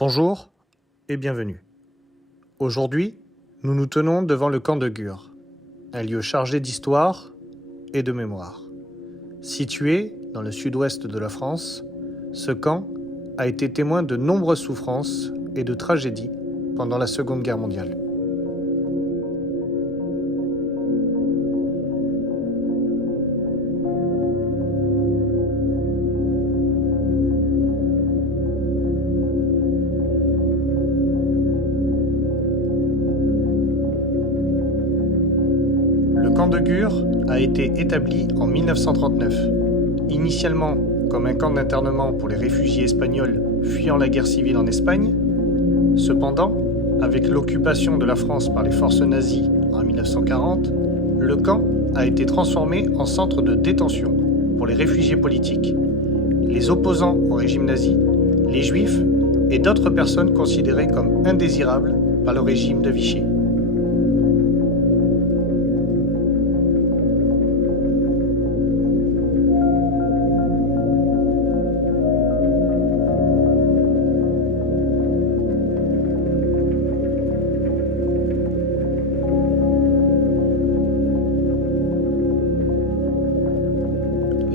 Bonjour et bienvenue. Aujourd'hui, nous nous tenons devant le camp de Gurs, un lieu chargé d'histoire et de mémoire. Situé dans le sud-ouest de la France, ce camp a été témoin de nombreuses souffrances et de tragédies pendant la Seconde Guerre mondiale. Le camp de Gurs a été établi en 1939, initialement comme un camp d'internement pour les réfugiés espagnols fuyant la guerre civile en Espagne. Cependant, avec l'occupation de la France par les forces nazies en 1940, le camp a été transformé en centre de détention pour les réfugiés politiques, les opposants au régime nazi, les juifs et d'autres personnes considérées comme indésirables par le régime de Vichy.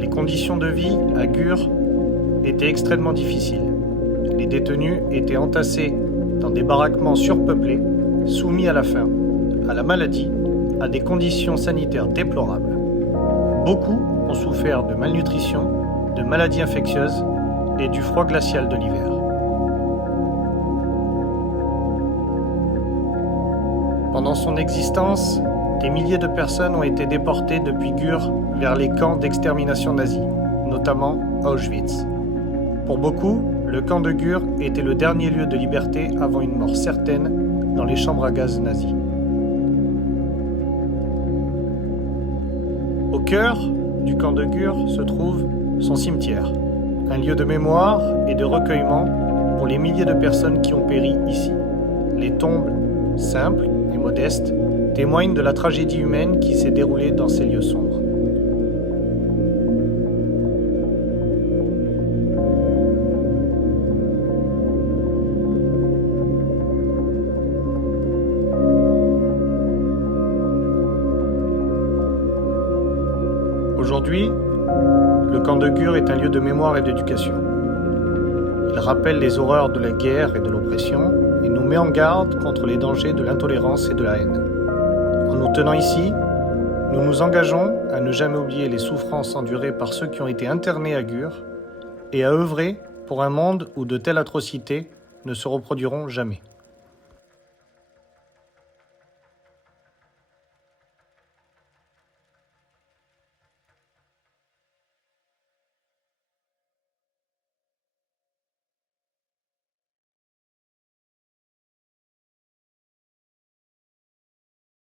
Les conditions de vie à Gurs étaient extrêmement difficiles. Les détenus étaient entassés dans des baraquements surpeuplés, soumis à la faim, à la maladie, à des conditions sanitaires déplorables. Beaucoup ont souffert de malnutrition, de maladies infectieuses et du froid glacial de l'hiver. Pendant son existence, des milliers de personnes ont été déportées depuis Gurs vers les camps d'extermination nazis, notamment Auschwitz. Pour beaucoup, le camp de Gurs était le dernier lieu de liberté avant une mort certaine dans les chambres à gaz nazies. Au cœur du camp de Gurs se trouve son cimetière, un lieu de mémoire et de recueillement pour les milliers de personnes qui ont péri ici. Les tombes, simples et modestes, témoignent de la tragédie humaine qui s'est déroulée dans ces lieux sombres. Aujourd'hui, le camp de Gurs est un lieu de mémoire et d'éducation. Il rappelle les horreurs de la guerre et de l'oppression et nous met en garde contre les dangers de l'intolérance et de la haine. En nous tenant ici, nous nous engageons à ne jamais oublier les souffrances endurées par ceux qui ont été internés à Gurs et à œuvrer pour un monde où de telles atrocités ne se reproduiront jamais.